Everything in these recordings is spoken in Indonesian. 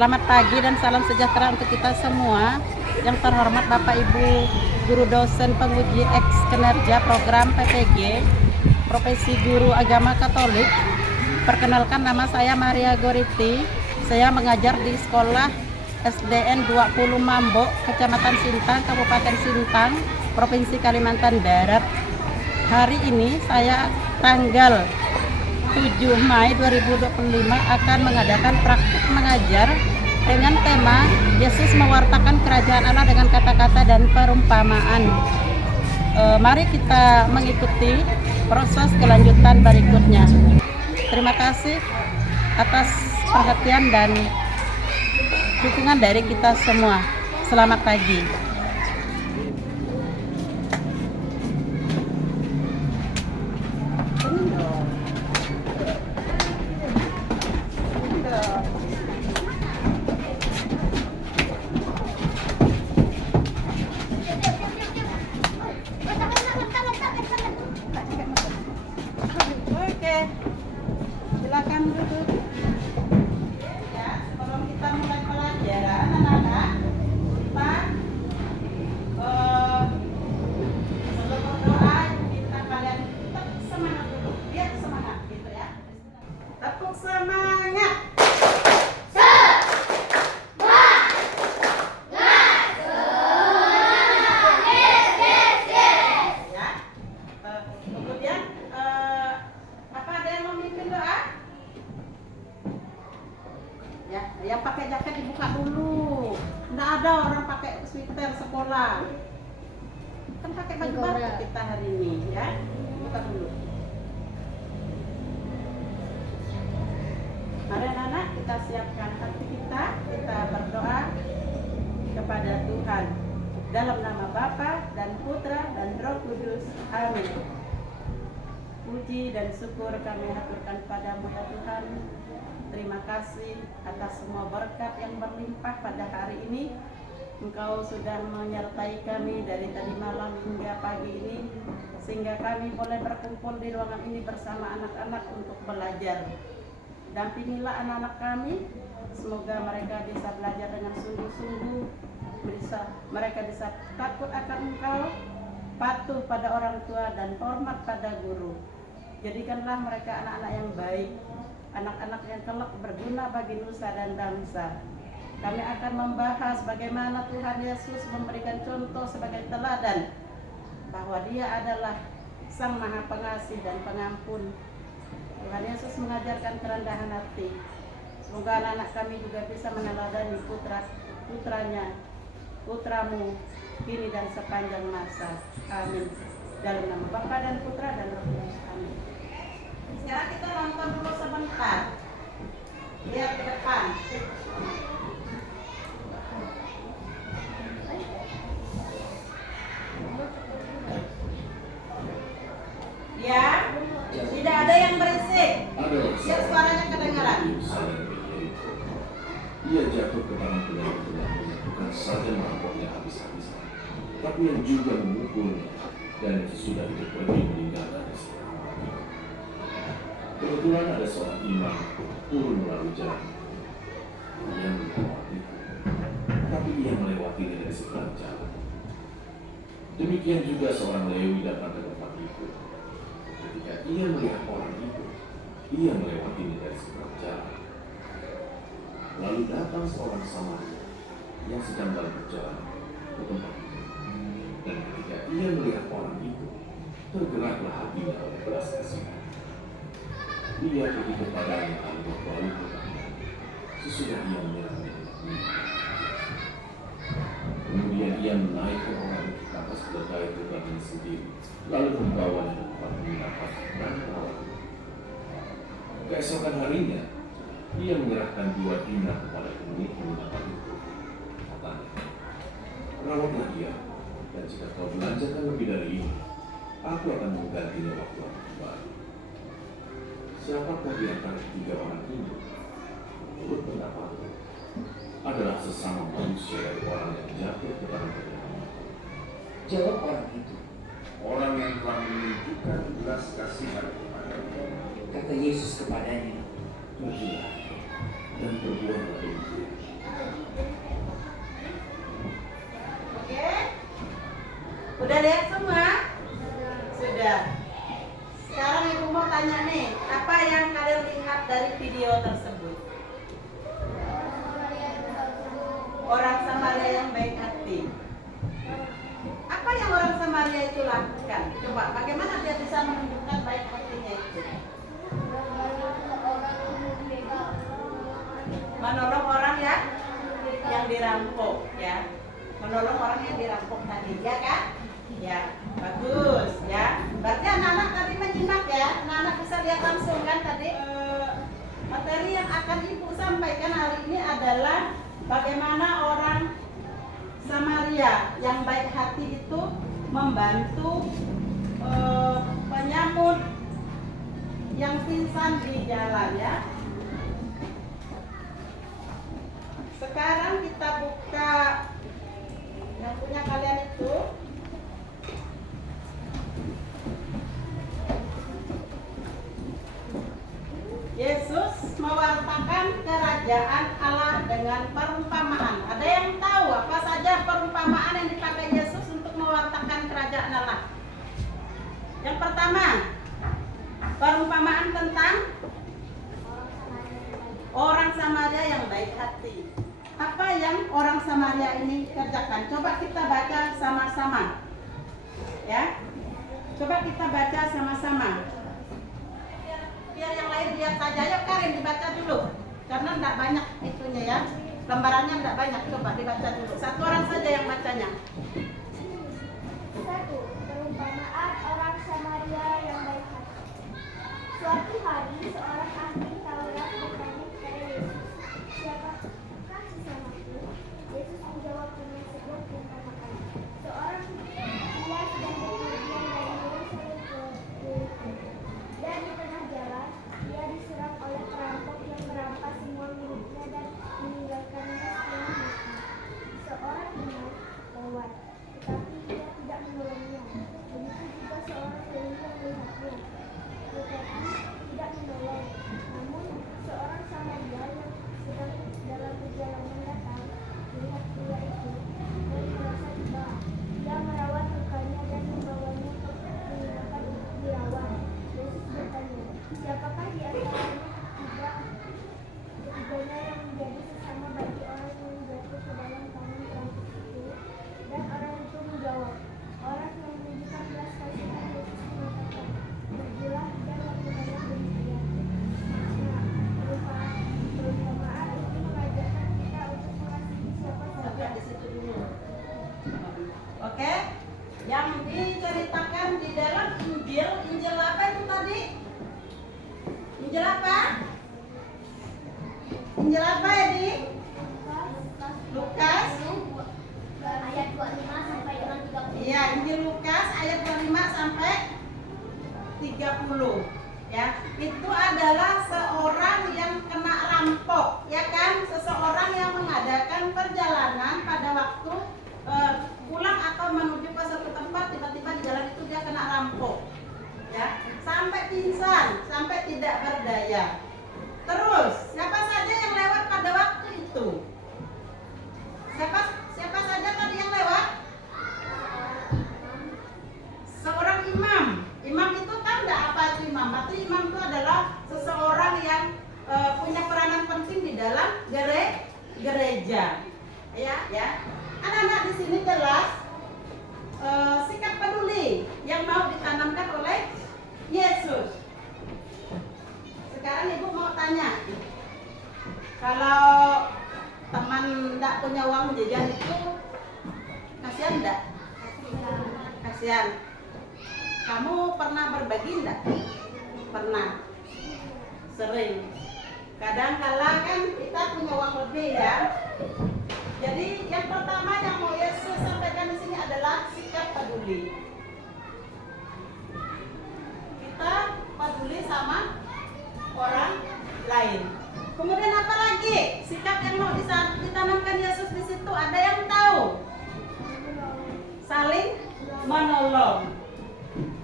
Selamat pagi dan salam sejahtera untuk kita semua. Yang terhormat Bapak Ibu Guru Dosen Penguji Eks Kinerja Program PPG Profesi Guru Agama Katolik. Perkenalkan, nama saya Maria Goriti. Saya mengajar di sekolah SDN 20 Mambo, Kecamatan Sintang, Kabupaten Sintang, Provinsi Kalimantan Barat. Hari ini saya tanggal 7 Mei 2025 akan mengadakan praktik mengajar dengan tema Yesus mewartakan kerajaan Allah dengan kata-kata dan perumpamaan. Mari kita mengikuti proses kelanjutan berikutnya. Terima kasih atas perhatian dan dukungan dari kita semua. Selamat pagi. Oke, silakan duduk. Ya, sebelum kita mulai pelajaran, anak-anak, kita sebelum berdoa, kita kalian tepuk semangat dulu, biar semangat gitu ya. Tepuk semangat. Kemudian apa ada yang memimpin doa? Ya, yang pakai jaket dibuka dulu. Nggak ada orang pakai sweater sekolah. Kan pakai baju baru kita hari ini, ya. Buka dulu. Mari anak-anak, kita siapkan hati kita berdoa kepada Tuhan. Dalam nama Bapa dan Putra dan Roh Kudus. Amin. Puji dan syukur kami haturkan padamu ya Tuhan. Terima kasih atas semua berkat yang berlimpah pada hari ini. Engkau sudah menyertai kami dari tadi malam hingga pagi ini, sehingga kami boleh berkumpul di ruangan ini bersama anak-anak untuk belajar. Dampingilah anak-anak kami, semoga mereka bisa belajar dengan sungguh-sungguh, mereka bisa takut akan Engkau, patuh pada orang tua dan hormat pada guru. Jadikanlah mereka anak-anak yang baik, anak-anak yang kelak berguna bagi nusa dan bangsa. Kami akan membahas bagaimana Tuhan Yesus memberikan contoh sebagai teladan bahwa Dia adalah Sang Maha Pengasih dan Pengampun. Tuhan Yesus mengajarkan kerendahan hati. Semoga anak-anak kami juga bisa meneladani putramu kini dan sepanjang masa. Amin. Dalam nama Bapa dan Putra dan Roh Kudus. Amin. Sekarang kita nonton dulu sebentar. Lihat ke depan. Ya, tidak ada yang berisik. Biar suaranya kedengaran. Ia jatuh ke tangan penjahat-penjahat, bukan saja merampoknya habis-habisan, tapi yang juga memukulnya, dan sesudah itu pergi meninggalkan Israel. Kebetulan ada seorang imam turun melalui jalan. Ia melewati, tapi ia melewatinya dari seberang jalan. Demikian juga seorang Lewi datang ke tempat itu. Ketika ia melihat orang itu, ia melewatinya dari seberang jalan. Lalu datang seorang Samaria yang sedang dalam perjalanan ke tempat itu. Dan ketika ia melihat orang itu, tergeraklah hatinya oleh belas kasihan. Ia pergi kepadanya lalu membawa putranya. Sesudah ia menyerahnya dengan minyak. Kemudian ia menaikkan orang itu ke atas keledai putranya sendiri, lalu membawanya ke tempat penginapan dan perawat. Keesokan harinya, ia menyerahkan 2 dinar kepada pemilik penginapan itu. Katanya, rawatlah dia, dan jika kau belanjakan lebih dari ini, aku akan menggantinya waktu aku kembali. Siapakah di antara 3 orang ini? Menurut pendapatku, adalah sesama manusia dari orang yang jatuh ke tangan penjahat. Jawab orang itu, Orang yang telah menunjukkan belas kasihan kepada-Nya. kata Yesus kepadanya, Pergilah dan berbuatlah demikian. yang baik hati. Apa yang orang Samaria itu lakukan? Coba, bagaimana dia bisa menunjukkan baik hatinya itu? Menolong orang yang dirampok, ya. Menolong orang yang dirampok tadi, ya kan? Ya, bagus, ya. Berarti anak-anak tadi menyimak ya. Anak-anak bisa lihat langsung kan tadi. Materi yang akan Ibu sampaikan hari ini adalah bagaimana orang Samaria yang baik hati itu membantu penyamut yang pingsan di jalan, ya. Sekarang kita buka yang punya kalian itu. Yesus mewartakan kerajaan Allah dengan perumpamaan. Ada yang tahu apa saja perumpamaan yang dipakai Yesus untuk mewartakan kerajaan Allah? Yang pertama, perumpamaan tentang orang Samaria yang baik hati. Apa yang orang Samaria ini kerjakan? Coba kita baca sama-sama. Ya. Coba kita baca sama-sama. Biar yang lain lihat saja. Yuk Karin dibaca dulu. Karena tidak banyak itunya ya. Lembarannya tidak banyak. Coba dibaca dulu. Satu orang saja yang bacanya. 1. Perumpamaan orang Samaria yang baik hati. Suatu hari seorang ahli Taurat bertanya kepada Yesus, "Siapakah sesamaku?" Yesus menjawab dengan sebuah perumpamaan. Seorang pria sedang berpergian dari Yerusalem ke Yeriko. Dan di tengah jalan, dia diserang oleh perampok yang merampas semua miliknya dan meninggalkannya setengah mati. Seorang imam lewat, tetapi dia tidak menolongnya. Begitu juga seorang Lewi yang melihatnya, tetapi tidak menolong. Namun seorang Samaria yang sedang dalam perjalanan datang melihat pria itu dan merasa iba. Dia merawat lukanya dan membawanya ke penginapan untuk dirawat. Yesus bertanya, "Siapakah di antara ketiganya yang menjadi sesama bagi orang yang jatuh ke dalam tangan perampok itu?" Dan orang itu menjawab, "Orang yang menunjukkan belas kasihan." Yesus mengatakan, "Pergilah dan lakukanlah demikian." Nah, perumpamaan itu mengajarkan kita untuk mengasihi siapa saja. Sampai di situ dulu. Oke? Yang diceritakan di dalam Injil, Injil apa itu tadi? Injil apa? Injil apa ya, Di? Lukas. Ayat 25 sampai dengan 30. Iya, Injil Lukas ayat 25 sampai 30. Ya, itu adalah seorang yang kena rampok, ya kan? Seseorang yang mengadakan perjalanan pada waktu pulang atau menuju ke suatu tempat, tiba-tiba di jalan itu dia kena rampok. Ya, sampai pingsan, sampai tidak berdaya. Terus, siapa saja yang lewat pada waktu itu? Siapa saja tadi yang lewat? Seorang imam. Imam itu kan enggak apa itu imam. Berarti imam itu adalah seseorang yang punya peranan penting di dalam gereja. Ya. Anak-anak di sini jelas sikap peduli yang mau ditanamkan oleh Yesus. Sekarang Ibu mau tanya, kalau teman enggak punya uang jajan itu kasihan enggak? Kasihan. Kamu pernah berbagi enggak? Pernah. Sering. Kadang-kala kan kita punya uang lebih ya. Jadi yang pertama yang mau Yesus sampaikan di sini adalah sikap peduli. Kita peduli sama orang lain. Kemudian apa lagi? Sikap yang mau ditanamkan Yesus di situ, ada yang tahu? Saling menolong.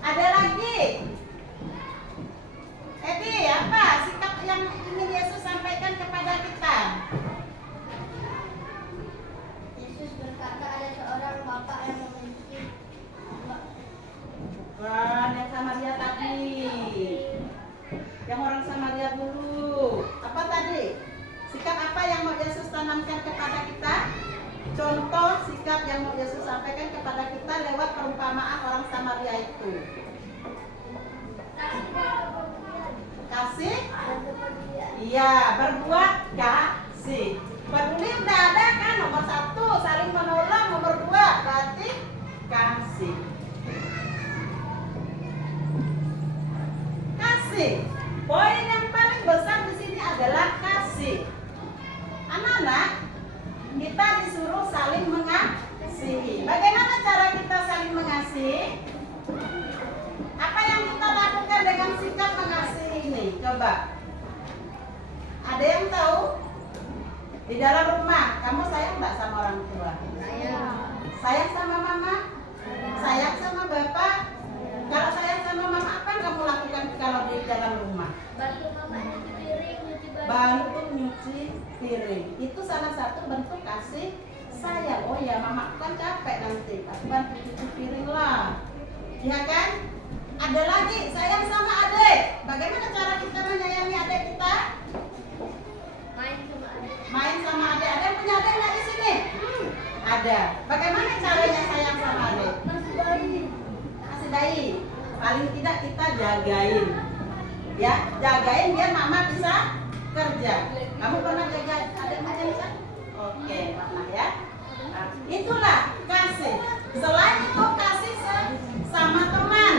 Ada lagi? Edi, apa sikap yang ingin Yesus sampaikan kepada kita? Yesus berkata ada seorang bapak yang memiliki Bukan yang Samaria tadi. Yang orang Samaria dulu. Apa tadi? Sikap apa yang mau Yesus tanamkan kepada kita? contoh sikap yang mau Yesus sampaikan kepada kita lewat perumpamaan orang Samaria itu. Kasih? Iya, berbuat kasih. Peduli udah ada kan, nomor 1 saling menolong, nomor 2 berarti kasih. Kasih. Poin yang paling besar di sini adalah kasih. Anak-anak, kita disuruh saling mengasihi. Bagaimana cara kita saling mengasihi? Apa yang kita lakukan dengan sikap mengasihi ini? Coba. Ada yang tahu? Di dalam rumah, kamu sayang nggak sama orang tua? Sayang sama mama? Sayang sama bapak? Kalau sayang sama mama, apa yang kamu lakukan kalau di dalam rumah? Bantu mama nyuci piring, nyuci baju. Bantu nyuci piring. Itu salah satu bentuk kasih sayang. Oh ya, mama kan capek nanti, aku bantu cuci piring lah. Ya kan? Ada lagi, sayang sama adik. Bagaimana cara kita menyayangi adik kita? Main sama adik. Ada yang punya adik nggak di sini? Ada. Bagaimana caranya sayang sama adik? Kasih bayi. Paling tidak kita jagain. Ya, jagain biar mama bisa kerja. Kamu pernah jaga adikmu bisa? Oke, mama ya. Nah, itulah kasih. Selain itu kasih sama teman.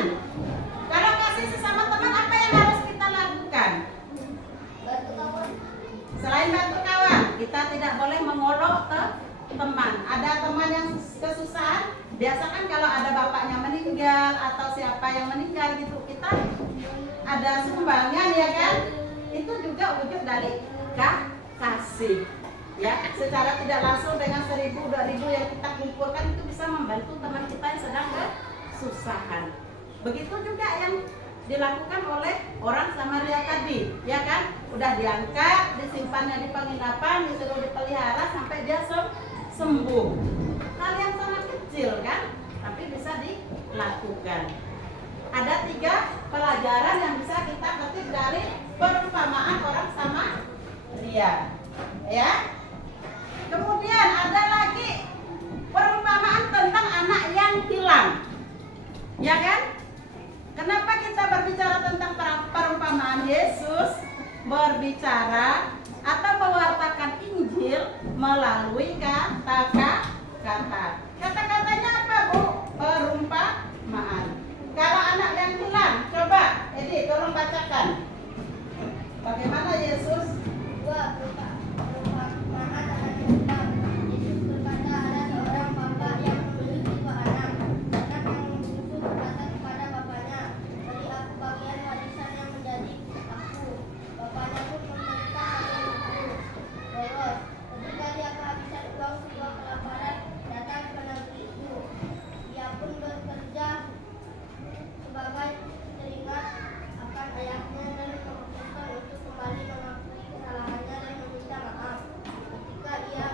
Kalau kasih sesama teman, apa yang harus kita lakukan? Selain bantu kawan, kita tidak boleh mengolok ke teman. Ada teman yang kesusahan, biasakan kalau ada bapaknya meninggal atau siapa yang meninggal gitu, kita ada sumbangan ya kan? Itu juga wujud dari kasih. Ya, secara tidak langsung dengan 1.000, 2.000 yang kita kumpulkan itu bisa membantu teman kita yang sedang kesusahan. Begitu juga yang dilakukan oleh orang Samaria tadi, ya kan? Udah diangkat, disimpannya di penginapan, disuruh dipelihara sampai dia sembuh. Hal yang sangat kecil kan, tapi bisa dilakukan. Ada 3 pelajaran yang bisa kita petik dari perumpamaan orang Samaria, ya. Kemudian ada lagi perumpamaan tentang anak yang hilang, ya kan? Kenapa kita berbicara tentang perumpamaan? Yesus berbicara atau mewartakan Injil melalui kata-kata. Kata-katanya apa, Bu? Perumpamaan. Kalau anak yang hilang, coba Edi tolong bacakan. Bagaimana Yesus? Perumpamaan anak yang hilang. Yesus berkata, ada seorang bapak yang memiliki 2 anak. Anak yang membungsu berkata kepada bapaknya, beri aku bagian warisan yang menjadi aku. Bapaknya pun memberikan hasil itu. Boros. Ketika dia kehabisan uang sebuah kelaparan datang ke negeri itu. Dia pun bekerja sebagai teringat akan ayahnya dan memutuskan untuk kembali mengakui kesalahannya dan meminta maaf. Ketika ia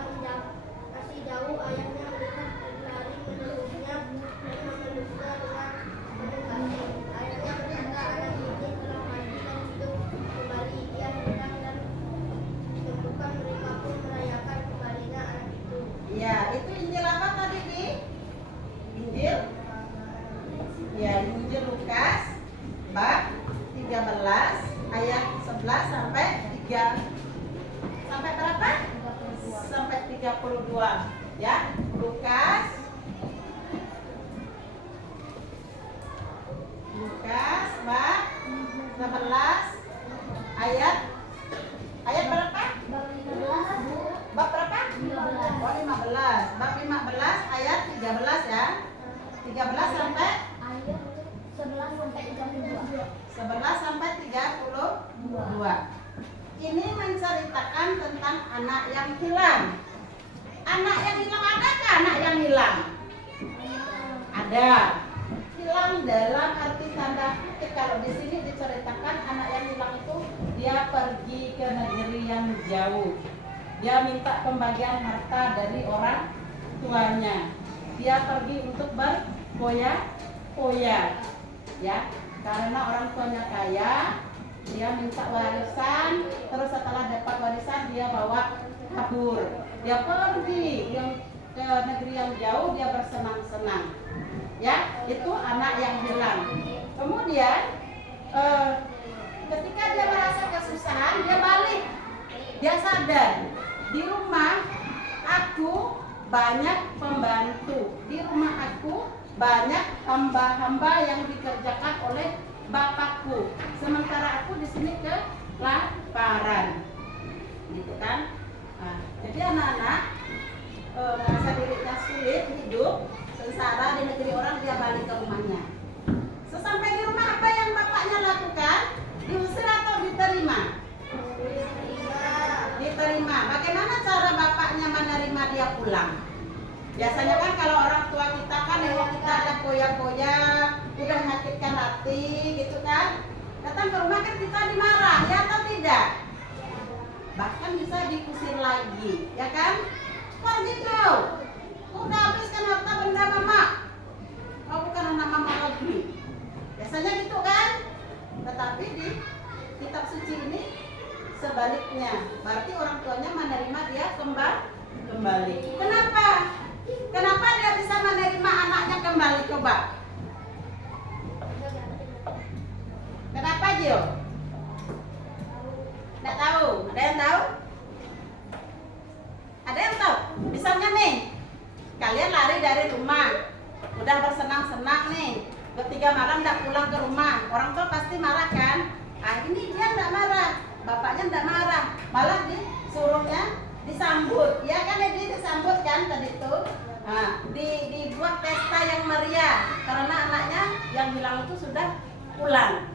masih jauh, ayahnya melihat berlari menelusnya dan memeluknya dengan penuh kasih. Ayahnya berkata, anak ini telah mati dan hidup kembali. Ia hilang dan ditemukan, mereka pun merayakan kembalinya anak itu. Ya, itu Injil apa tadi di? Injil? Ya, Injil Lukas bab 13 ayat 11 sampai 3 sampai berapa? Sampai 32. Ya, Lukas bab 11 ayat berapa? Bab berapa? 15. Oh, 15. Bab 15 ayat 13 ya. 13 sampai 11 sampai 32. 11 sampai 32. Ini menceritakan tentang anak yang hilang. Anak yang hilang, adakah anak yang hilang? Ada. Hilang dalam arti tanda kutip. Kalau di sini diceritakan anak yang hilang itu dia pergi ke negeri yang jauh. Dia minta pembagian harta dari orang tuanya. Dia pergi untuk berfoya-foya, ya, karena orang tuanya kaya. Dia minta warisan, terus setelah dapat warisan dia bawa kabur. Dia pergi, dia ke negeri yang jauh dia bersenang-senang. Ya, itu anak yang hilang. Kemudian ketika dia merasa kesusahan, dia balik. Dia sadar, di rumah aku banyak pembantu. Di rumah aku banyak hamba-hamba yang dikerjakan oleh bapakku. Sementara aku di sini kelaparan. Gitu kan? Nah, jadi anak-anak merasa dirinya sulit hidup, sengsara di negeri orang, dia balik ke rumahnya. Sesampai di rumah, apa yang bapaknya lakukan? Diusir atau diterima? Diterima. Bagaimana cara bapaknya menerima dia pulang? Biasanya kan kalau orang tua kita kan nengok kita ada poya-poya, udah menyakitkan hati gitu kan, datang ke rumah kan kita dimarah, ya atau tidak? Bahkan bisa diusir lagi, ya kan? Pergi kau, udah habiskan harta benda mama, kau bukan anak mama lagi. Biasanya gitu kan? Tetapi di kitab suci ini sebaliknya, berarti orang tuanya menerima dia kembali. Kenapa? Kenapa dia bisa menerima anaknya kembali? Coba. Kenapa, Gio? Nggak tahu. Ada yang tahu? Ada yang tahu? Misalnya nih, kalian lari dari rumah, udah bersenang-senang nih, bertiga malam nggak pulang ke rumah, orang tua pasti marah kan? Ah, ini dia nggak marah, bapaknya nggak marah, malah disuruhnya disambut, ya kan? Dia disambut kan tadi itu. Nah, dibuat pesta yang meriah karena anaknya yang hilang itu sudah pulang.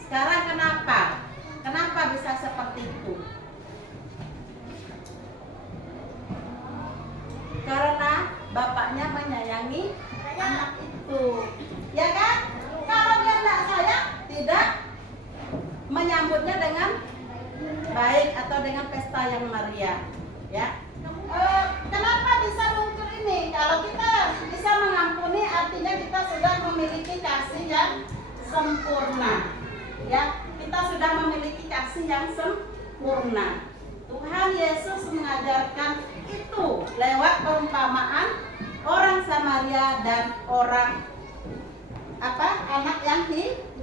Sekarang kenapa? Kenapa bisa seperti itu? Karena bapaknya menyayangi anak itu, ya kan? Kalau dia tidak sayang, tidak menyambutnya dengan baik atau dengan pesta yang meriah, ya. Kenapa bisa muncul ini? Kalau kita bisa mengampuni, artinya kita sudah memiliki kasih yang sempurna, ya. Kita sudah memiliki kasih yang sempurna. Tuhan Yesus mengajarkan itu lewat perumpamaan orang Samaria dan orang anak yang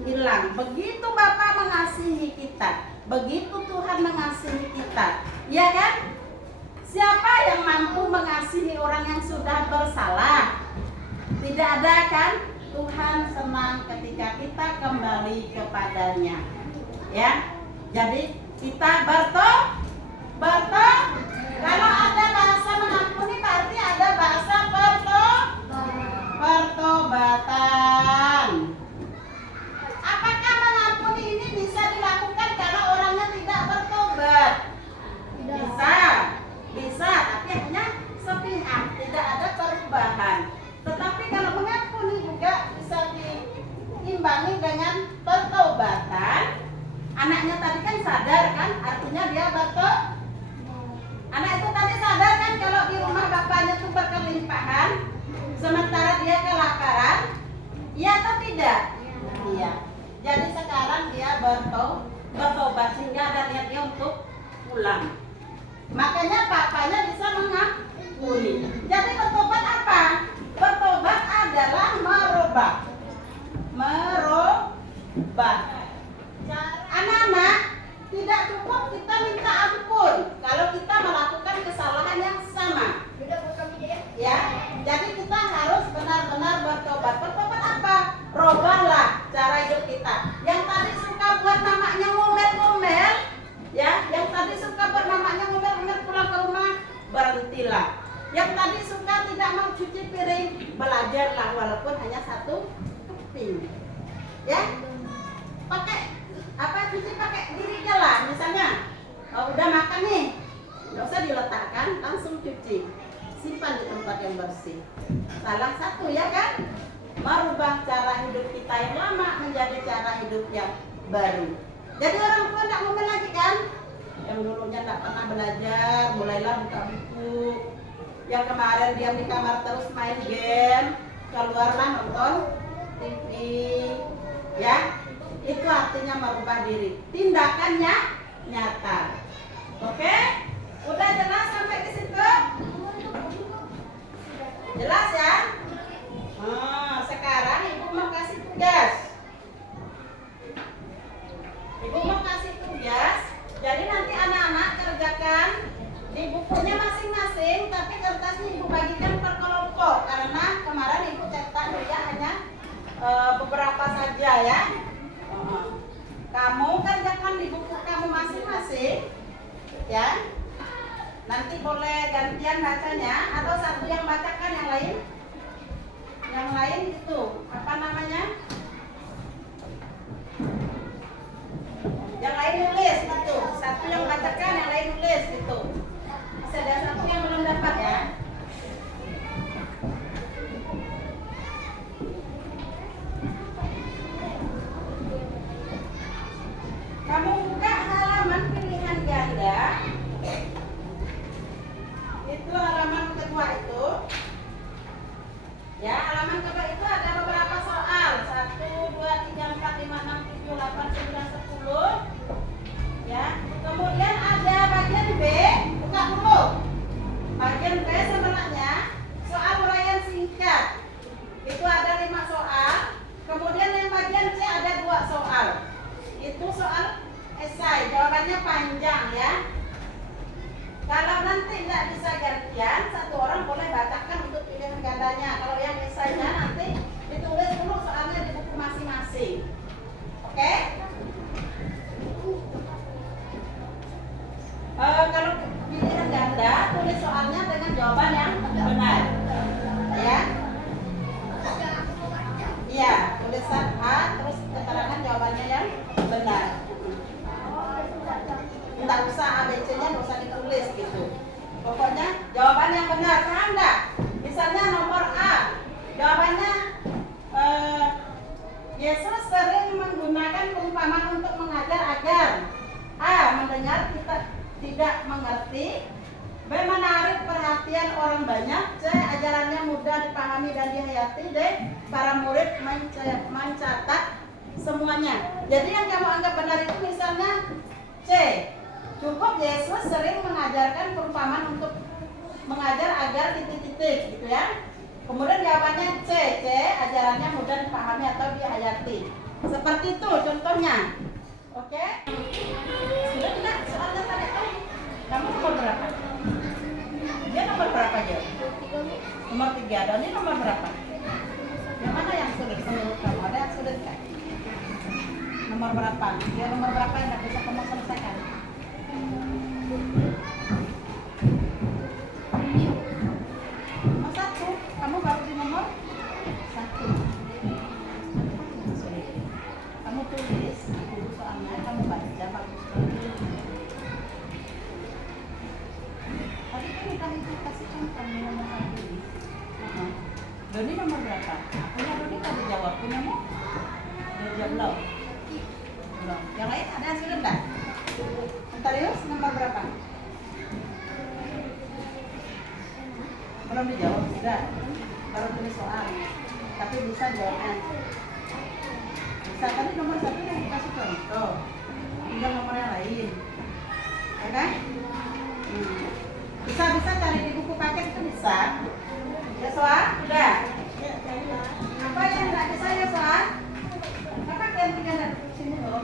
hilang. Begitu Bapa mengasihi kita, begitu Tuhan mengasihi kita, ya kan? Siapa yang mampu mengasihi orang yang sudah bersalah? Tidak ada kan? Tuhan senang ketika kita kembali kepadanya, ya. Jadi kita kalau ada bahasa mengampuni berarti ada bahasa pertobatan. Apakah mengampuni ini bisa dilakukan kalau orangnya tidak bertobat? Bisa, tapi hanya sepihak, tidak ada perubahan. Tetapi kalau mengampuni juga bisa diimbangi dengan pertobatan. Anaknya tadi kan sadar kan, artinya dia anak itu tadi sadar kan kalau di rumah bapaknya itu berkelimpahan, sementara dia kelaparan, iya atau tidak? Iya. Jadi sekarang dia bertobat sehingga ada niat dia untuk pulang. Makanya bapaknya bisa mengampuni. Jadi bertobat apa? Bertobat adalah merubah. Anak-anak, tidak cukup kita minta ampun kalau kita melakukan kesalahan yang sama. Ya, jadi kita harus benar-benar bertobat. Bertobat apa? Robahlah cara hidup kita. Yang tadi suka buat mamanya ngomel-ngomel, ya, yang tadi suka buat mamanya ngomel-ngomel pulang ke rumah, berhentilah. Yang tadi suka tidak mau cuci piring, belajarlah walaupun hanya satu keping. Ya, cuci pakai dirinya lah. Misalnya, udah makan nih, nggak usah diletakkan, langsung cuci, simpan di tempat yang bersih. Salah satu, ya kan? Merubah cara hidup kita yang lama menjadi cara hidup yang baru. Jadi orang tua tidak ngomel lagi kan? Yang dulunya tidak pernah belajar, mulailah buka buku. Yang kemarin diam di kamar terus main game, keluarlah nonton TV, ya. Itu artinya merubah diri. Tindakannya nyata. Oke? Udah jelas sampai ke situ? bukunya masing-masing, tapi kertasnya ibu bagikan per kelompok karena kemarin ibu cetak juga hanya beberapa saja ya. Kamu kerjakan di buku kamu masing-masing ya. Nanti boleh gantian bacanya atau satu yang bacakan yang lain. Yang lain itu apa namanya? Yang lain nulis gitu. Satu yang bacakan, yang lain nulis gitu. Masih ada satu yang belum dapat ya. Kamu buka halaman pilihan ganda. Itu halaman kedua itu. Ya, halaman kedua itu ada beberapa soal. 1, 2, 3, 4, 5, 6, 7, 8, 9, 10. Ya, kemudian ada bagian B. Buka dulu. Bagian B sebenarnya soal uraian singkat. Itu ada 5 soal. Kemudian yang bagian C ada 2 soal. Itu soal esai. Jawabannya panjang ya. Kalau nanti tidak bisa gantian, satu orang boleh bacakan untuk pilihan gandanya. Kalau yang esainya nanti ditulis dulu soalnya di buku masing-masing. Oke? Kalau pilihan ganda, tulis soalnya dengan jawaban yang benar. Ya? Iya, tulisan A, terus keterangan jawabannya yang benar. Tidak usah ABC-nya, tidak usah ditulis gitu. Pokoknya jawaban yang benar, paham enggak? Misalnya nomor A, jawabannya Yesus sering menggunakan perumpamaan untuk mengajar agar A. mendengar kita tidak mengerti, B. menarik perhatian orang banyak, C. ajarannya mudah dipahami dan dihayati, D. para murid mencatat semuanya. Jadi yang kamu anggap benar itu misalnya C. cukup Yesus sering mengajarkan perumpamaan untuk mengajar agar titik-titik gitu ya. Kemudian jawabannya C. ajarannya mudah dipahami atau dihayati. Seperti itu contohnya. Oke? Sudah tidak soalnya tadi itu? Kamu nomor berapa? Dia nomor berapa aja? Nomor 3. Doni nomor berapa? Yang mana yang sulit menurut kamu? Ada yang sulit kan? Nomor berapa? Dia nomor berapa yang tidak bisa kamu selesaikan? Nomor 1. Kamu baru di nomor 1. Kamu tulis buku soalnya, kamu baca bagus. Tadi kan kita kasih contoh nomor 1 ini. Doni nomor berapa? Punya Doni tadi jawab, punyamu? Dia jawab belum? Belum. Yang lain ada yang sudah enggak? Antarius nomor berapa? Belum dijawab, sudah. Baru tulis soal. Tapi bisa jawabnya. Bisa, tadi nomor 1 yang dikasih contoh. Tinggal nomor yang lain. Ya kan? Bisa cari di buku paket itu bisa. Ya soal? Sudah. Apa yang tidak bisa ya soal? Apa yang tinggal di sini loh?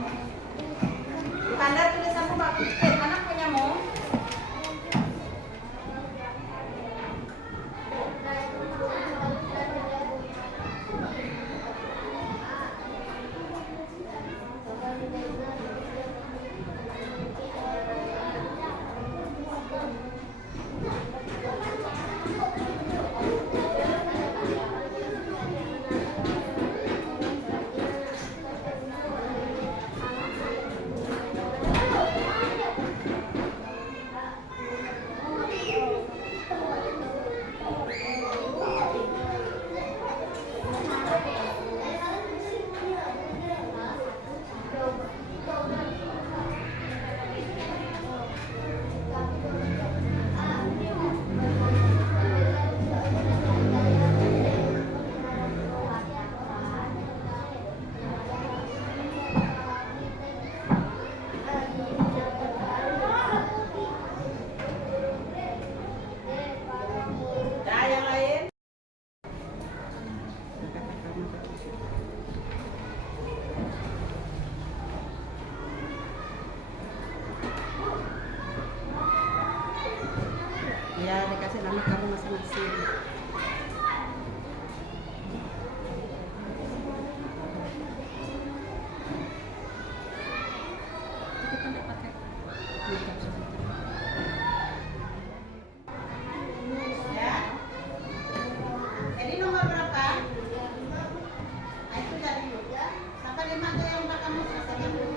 Tanda tulisanmu bagus. Mana punyamu? Ya, dikasih nama kamu masing-masing. Kita nggak pakai makeup sebentar. Ya. Jadi nomor berapa? Nah, itu dari dulu. Sampai 5 aja yang udah kamu selesaikan dulu.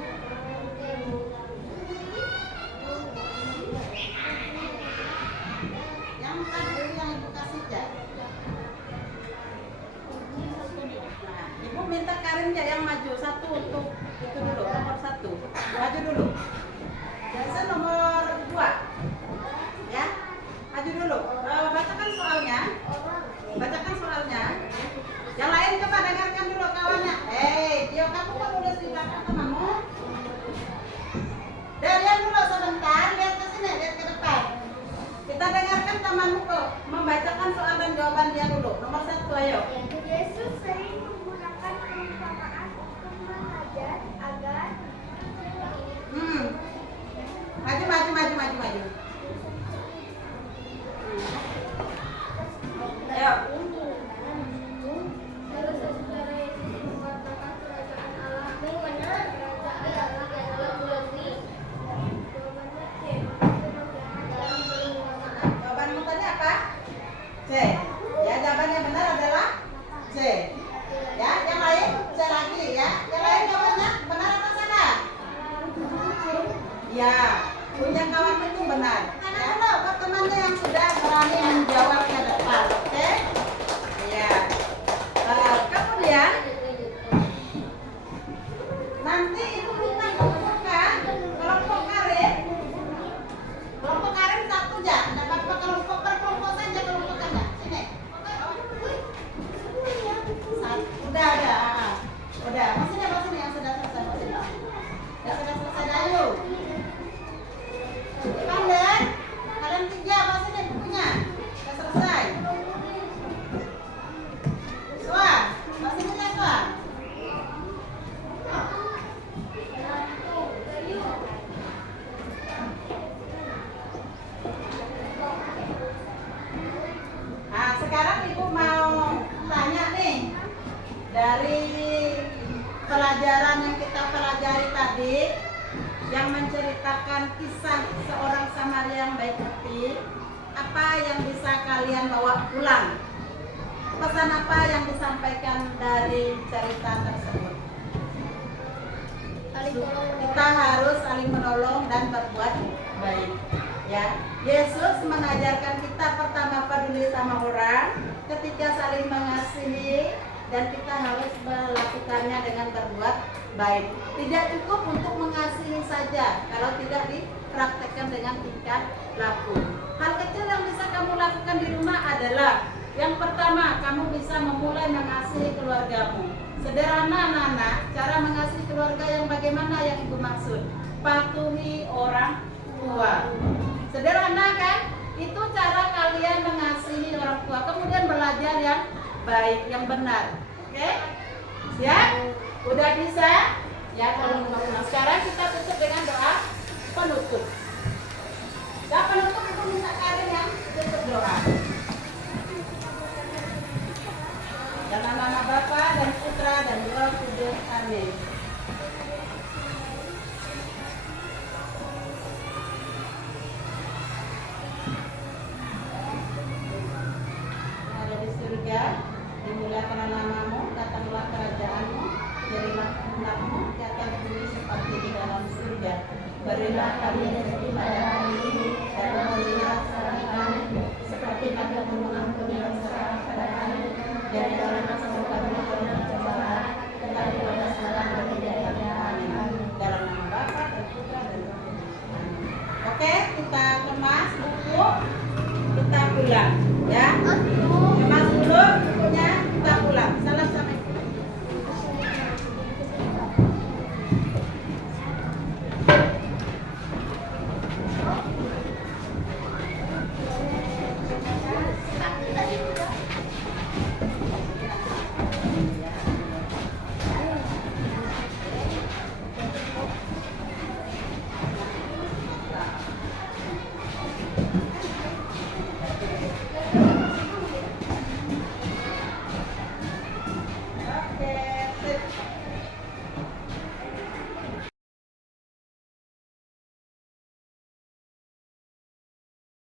Yang 4 dulu yang ibu kasih ya. Nah, ibu minta Karin ya yang maju satu untuk itu dulu, nomor 1. Maju dulu. Biasa nomor 2. Ya. Maju dulu. Bacakan soalnya. Bacakan soalnya. Yang lain coba dengarkan dulu kawannya. Tio, kamu kok nulis di belakang temanmu? Diam dulu sebentar, lihat ke sini, lihat ke depan. Kita dengarkan temanmu kok membacakan soal dan jawaban dia dulu. Nomor 1, ayo. Yesus sering menggunakan perumpamaan untuk mengajar agar Maju. Ayo. Lalu saudara Yesus mengatakan kerajaan Allah kerajaan Allah adalah bumi. Jawabannya C. Jawabanmu tadi apa? C. Ya, jawaban yang benar adalah C. Ya, yang lain C lagi ya. Yang lain jawabannya benar atau salah? Ya, punya kawan itu benar. Tanya dulu buat temannya yang sudah berani menjawab ke depan, oke? Ya. Kemudian nanti itu kita kumpulkan kelompok Karin. Kelompok Karin 1 aja. Ada berapa kelompok? Per kelompok saja kelompokannya. Sini. Udah ada. Udah. Masih yang sudah selesai. Yang sudah selesai ayo. Pandai. Kalian 3 masih nih bukunya. Sudah selesai. Soa, masih nih Soa. Nah, sekarang ibu mau tanya nih dari pelajaran yang kita pelajari tadi yang menceritakan kisah seorang Samaria yang baik hati, apa yang bisa kalian bawa pulang? Pesan apa yang disampaikan dari cerita tersebut? Kita harus saling menolong dan berbuat baik. Ya, Yesus mengajarkan kita pertama peduli sama orang, ketika saling mengasihi, dan kita harus melakukannya dengan berbuat baik. Tidak cukup untuk mengasihi saja kalau tidak dipraktekkan dengan tingkah laku. Hal kecil yang bisa kamu lakukan di rumah adalah yang pertama, kamu bisa memulai mengasihi keluargamu. Sederhana anak-anak, cara mengasihi keluarga yang bagaimana yang ibu maksud? Patuhi orang tua. Sederhana kan? Itu cara kalian mengasihi orang tua. Kemudian belajar yang baik, yang benar. Oke? Siap? Udah bisa? Ya, kalau mau. Sekarang kita tutup dengan doa penutup. Doa penutup itu minta Karin yang tutup doa. Dalam nama Bapa dan Putra dan Roh Kudus. Amin. Ada di surga, dimuliakanlah namamu, datanglah kerajaanmu, jadilah kehendakmu di atas bumi seperti di dalam surga. Berilah kami rezeki pada hari ini, dan ampunilah kesalahan kami, seperti kami mengampuni yang salah pada kami. Dan jangan masuk kami dalam pencobaan, tetapi bebaskanlah dari jahat. Amin. Dalam nama Bapa dan Putra dan Roh Kudus. Amin. Oke, kita kemas buku, kita pulang, ya. Kemas dulu bukunya, kita pulang. Salam sama ibu.